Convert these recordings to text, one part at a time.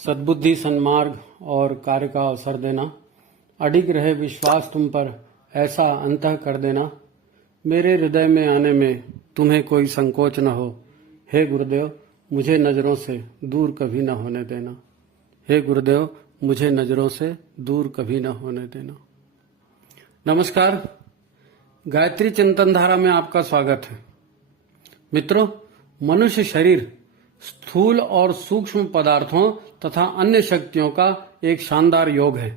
सद्बुद्धि, सन्मार्ग और कार्य का अवसर देना, अडिग रहे विश्वास तुम पर, ऐसा अंतः कर देना, मेरे हृदय में आने में तुम्हें कोई संकोच न हो। हे गुरुदेव, मुझे नजरों से दूर कभी न होने देना। हे गुरुदेव, मुझे नजरों से दूर कभी न होने देना। नमस्कार, गायत्री चिंतन धारा में आपका स्वागत है। मित्रों, मनुष्य शरीर स्थूल और सूक्ष्म पदार्थों तथा अन्य शक्तियों का एक शानदार योग है।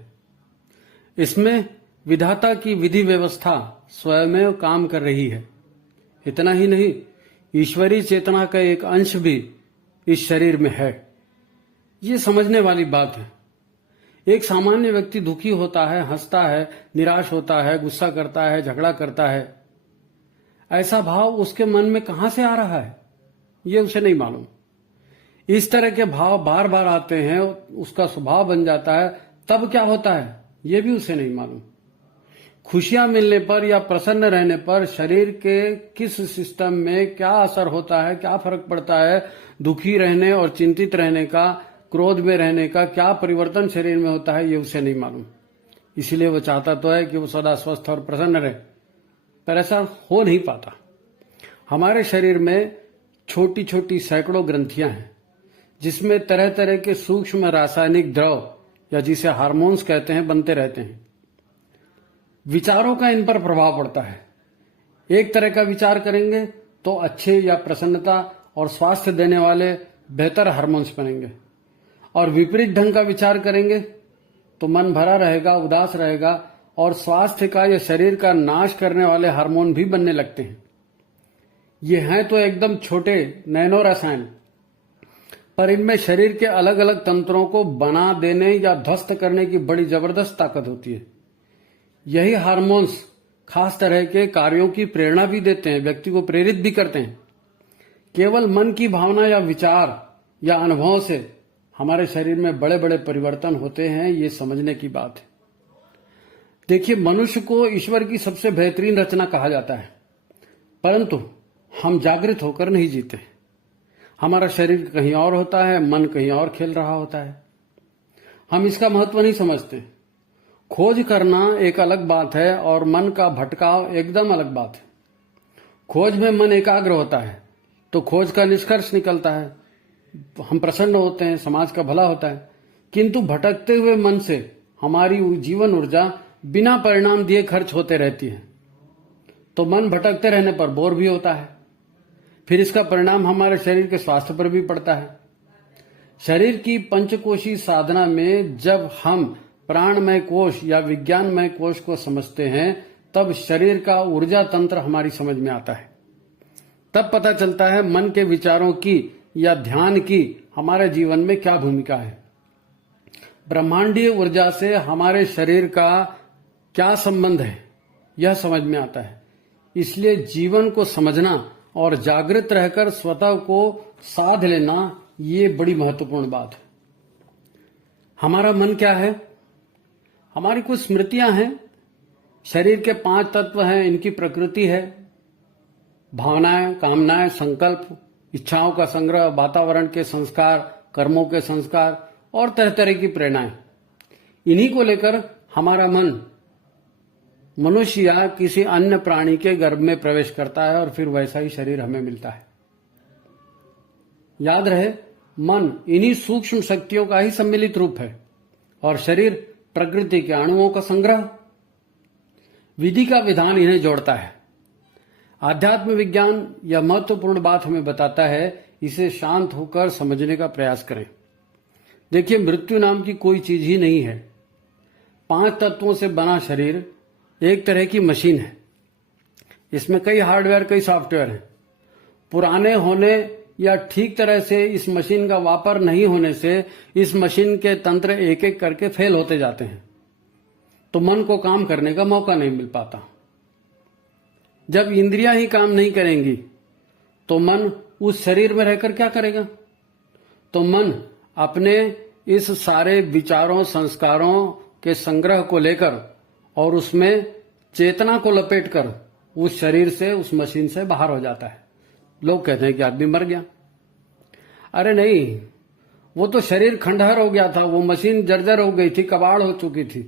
इसमें विधाता की विधि व्यवस्था स्वयमेव काम कर रही है। इतना ही नहीं, ईश्वरीय चेतना का एक अंश भी इस शरीर में है। ये समझने वाली बात है। एक सामान्य व्यक्ति दुखी होता है, हंसता है, निराश होता है, गुस्सा करता है, झगड़ा करता है। ऐसा भाव उसके मन में कहां से आ रहा है, ये उसे नहीं मालूम। इस तरह के भाव बार बार आते हैं, उसका स्वभाव बन जाता है, तब क्या होता है ये भी उसे नहीं मालूम। खुशियां मिलने पर या प्रसन्न रहने पर शरीर के किस सिस्टम में क्या असर होता है, क्या फर्क पड़ता है, दुखी रहने और चिंतित रहने का, क्रोध में रहने का क्या परिवर्तन शरीर में होता है, ये उसे नहीं मालूम। इसलिए वो चाहता तो है कि वो सदा स्वस्थ और प्रसन्न रहे, पर ऐसा हो नहीं पाता। हमारे शरीर में छोटी छोटी सैकड़ों ग्रंथियां हैं, जिसमें तरह तरह के सूक्ष्म रासायनिक द्रव या जिसे हार्मोन्स कहते हैं बनते रहते हैं। विचारों का इन पर प्रभाव पड़ता है। एक तरह का विचार करेंगे तो अच्छे या प्रसन्नता और स्वास्थ्य देने वाले बेहतर हार्मोन्स बनेंगे, और विपरीत ढंग का विचार करेंगे तो मन भरा रहेगा, उदास रहेगा, और स्वास्थ्य का या शरीर का नाश करने वाले हार्मोन भी बनने लगते हैं। ये हैं तो एकदम छोटे नैनो रसायन, पर इनमें शरीर के अलग अलग तंत्रों को बना देने या ध्वस्त करने की बड़ी जबरदस्त ताकत होती है। यही हार्मोन्स खास तरह के कार्यों की प्रेरणा भी देते हैं, व्यक्ति को प्रेरित भी करते हैं। केवल मन की भावना या विचार या अनुभव से हमारे शरीर में बड़े बड़े परिवर्तन होते हैं, ये समझने की बात है। देखिए, मनुष्य को ईश्वर की सबसे बेहतरीन रचना कहा जाता है, परंतु हम जागृत होकर नहीं जीते। हमारा शरीर कहीं और होता है, मन कहीं और खेल रहा होता है। हम इसका महत्व नहीं समझते। खोज करना एक अलग बात है और मन का भटकाव एकदम अलग बात है। खोज में मन एकाग्र होता है तो खोज का निष्कर्ष निकलता है, हम प्रसन्न होते हैं, समाज का भला होता है। किंतु भटकते हुए मन से हमारी जीवन ऊर्जा बिना परिणाम दिए खर्च होते रहती है, तो मन भटकते रहने पर बोर भी होता है। फिर इसका परिणाम हमारे शरीर के स्वास्थ्य पर भी पड़ता है। शरीर की पंचकोशी साधना में जब हम प्राणमय कोश या विज्ञानमय कोश को समझते हैं, तब शरीर का ऊर्जा तंत्र हमारी समझ में आता है। तब पता चलता है मन के विचारों की या ध्यान की हमारे जीवन में क्या भूमिका है। ब्रह्मांडीय ऊर्जा से हमारे शरीर का क्या संबंध है, यह समझ में आता है। इसलिए जीवन को समझना और जागृत रहकर स्वतः को साध लेना, ये बड़ी महत्वपूर्ण बात है। हमारा मन क्या है? हमारी कुछ स्मृतियां हैं। शरीर के 5 तत्व हैं, इनकी प्रकृति है, भावनाएं, कामनाएं, संकल्प, इच्छाओं का संग्रह, वातावरण के संस्कार, कर्मों के संस्कार और तरह तरह की प्रेरणाएं। इन्हीं को लेकर हमारा मन मनुष्य या किसी अन्य प्राणी के गर्भ में प्रवेश करता है और फिर वैसा ही शरीर हमें मिलता है। याद रहे, मन इन्हीं सूक्ष्म शक्तियों का ही सम्मिलित रूप है और शरीर प्रकृति के अणुओं का संग्रह। विधि का विधान इन्हें जोड़ता है। आध्यात्म विज्ञान यह महत्वपूर्ण बात हमें बताता है, इसे शांत होकर समझने का प्रयास करें। देखिए, मृत्यु नाम की कोई चीज ही नहीं है। 5 तत्वों से बना शरीर एक तरह की मशीन है। इसमें कई हार्डवेयर, कई सॉफ्टवेयर हैं। पुराने होने या ठीक तरह से इस मशीन का वापर नहीं होने से इस मशीन के तंत्र एक एक करके फेल होते जाते हैं, तो मन को काम करने का मौका नहीं मिल पाता। जब इंद्रियां ही काम नहीं करेंगी तो मन उस शरीर में रहकर क्या करेगा? तो मन अपने इस सारे विचारों, संस्कारों के संग्रह को लेकर और उसमें चेतना को लपेटकर उस शरीर से, उस मशीन से बाहर हो जाता है। लोग कहते हैं कि आदमी मर गया। अरे नहीं, वो तो शरीर खंडहर हो गया था, वो मशीन जर्जर हो गई थी, कबाड़ हो चुकी थी।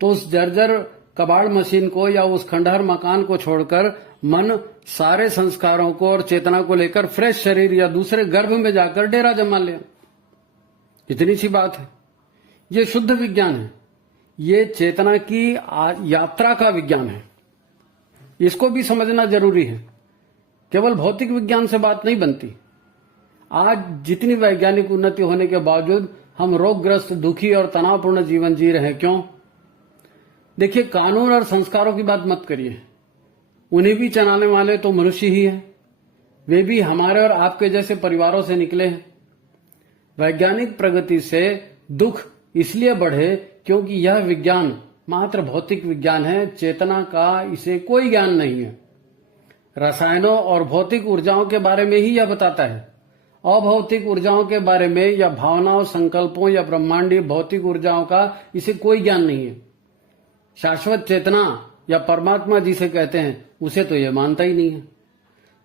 तो उस जर्जर कबाड़ मशीन को या उस खंडहर मकान को छोड़कर मन सारे संस्कारों को और चेतना को लेकर फ्रेश शरीर या दूसरे गर्भ में जाकर डेरा जमा ले। इतनी सी बात है। ये शुद्ध विज्ञान है, ये चेतना की यात्रा का विज्ञान है। इसको भी समझना जरूरी है। केवल भौतिक विज्ञान से बात नहीं बनती। आज जितनी वैज्ञानिक उन्नति होने के बावजूद हम रोगग्रस्त, दुखी और तनावपूर्ण जीवन जी रहे हैं। क्यों? देखिए, कानून और संस्कारों की बात मत करिए। उन्हें भी चलाने वाले तो मनुष्य ही है। वे भी हमारे और आपके जैसे परिवारों से निकले हैं। वैज्ञानिक प्रगति से दुख इसलिए बढ़े क्योंकि यह विज्ञान मात्र भौतिक विज्ञान है। चेतना का इसे कोई ज्ञान नहीं है। रसायनों और भौतिक ऊर्जाओं के बारे में ही यह बताता है। अभौतिक ऊर्जाओं के बारे में या भावनाओं, संकल्पों या ब्रह्मांडीय भौतिक ऊर्जाओं का इसे कोई ज्ञान नहीं है। शाश्वत चेतना या परमात्मा जिसे कहते हैं, उसे तो यह मानता ही नहीं है।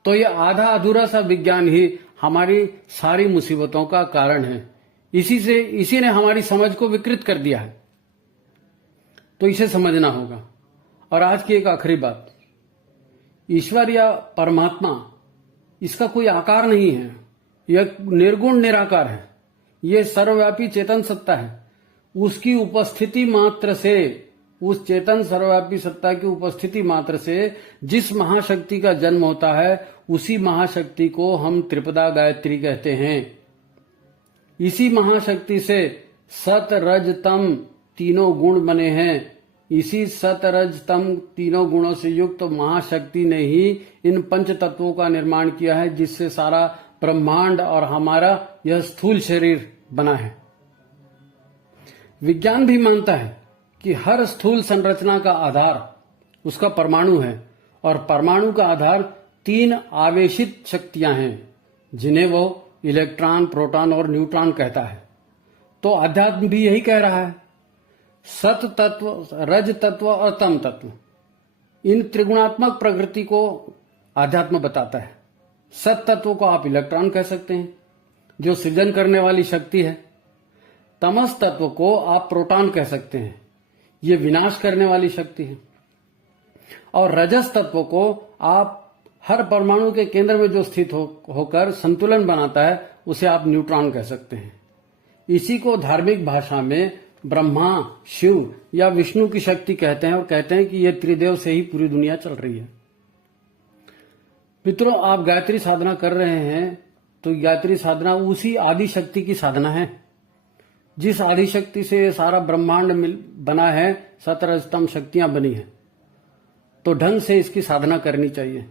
तो यह आधा अधूरा सा विज्ञान ही हमारी सारी मुसीबतों का कारण है। इसी ने हमारी समझ को विकृत कर दिया है। तो इसे समझना होगा। और आज की एक आखिरी बात, ईश्वर या परमात्मा, इसका कोई आकार नहीं है। यह निर्गुण निराकार है। यह सर्वव्यापी चेतन सत्ता है। उसकी उपस्थिति मात्र से, उस चेतन सर्वव्यापी सत्ता की उपस्थिति मात्र से जिस महाशक्ति का जन्म होता है, उसी महाशक्ति को हम त्रिपदा गायत्री कहते हैं। इसी महाशक्ति से सत, रज, तम तीनों गुण बने हैं। इसी सत, रज, तम तीनों गुणों से युक्त महाशक्ति ने ही इन पंच तत्वों का निर्माण किया है, जिससे सारा ब्रह्मांड और हमारा यह स्थूल शरीर बना है। विज्ञान भी मानता है कि हर स्थूल संरचना का आधार उसका परमाणु है, और परमाणु का आधार 3 आवेशित शक्तियां हैं, जिन्हें वो इलेक्ट्रॉन, प्रोटॉन और न्यूट्रॉन कहता है। तो अध्यात्म भी यही कह रहा है। सत तत्व, रज तत्व और तम तत्व, इन त्रिगुणात्मक प्रकृति को आध्यात्म बताता है। सत तत्व को आप इलेक्ट्रॉन कह सकते हैं, जो सृजन करने वाली शक्ति है। तमस तत्व को आप प्रोटॉन कह सकते हैं, ये विनाश करने वाली शक्ति है। और रजस तत्व को आप हर परमाणु के केंद्र में जो स्थित होकर संतुलन बनाता है, उसे आप न्यूट्रॉन कह सकते हैं। इसी को धार्मिक भाषा में ब्रह्मा, शिव या विष्णु की शक्ति कहते हैं, और कहते हैं कि ये त्रिदेव से ही पूरी दुनिया चल रही है। मित्रों, आप गायत्री साधना कर रहे हैं, तो गायत्री साधना उसी आदि शक्ति की साधना है, जिस आदि शक्ति से सारा ब्रह्मांड बना है। सतरजतम शक्तियां बनी है। तो ढंग से इसकी साधना करनी चाहिए।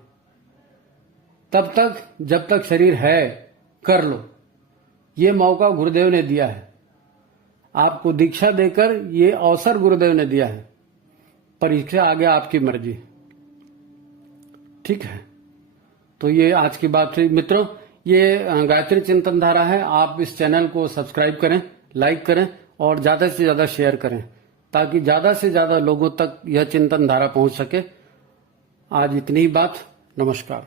तब तक, जब तक शरीर है, कर लो। ये मौका गुरुदेव ने दिया है। आपको दीक्षा देकर ये अवसर गुरुदेव ने दिया है। पर इससे आगे आपकी मर्जी। ठीक है, तो ये आज की बात थी। मित्रों, ये गायत्री चिंतन धारा है। आप इस चैनल को सब्सक्राइब करें, लाइक करें और ज्यादा से ज्यादा शेयर करें, ताकि ज्यादा से ज्यादा लोगों तक यह चिंतन धारा पहुंच सके। आज इतनी ही बात। नमस्कार।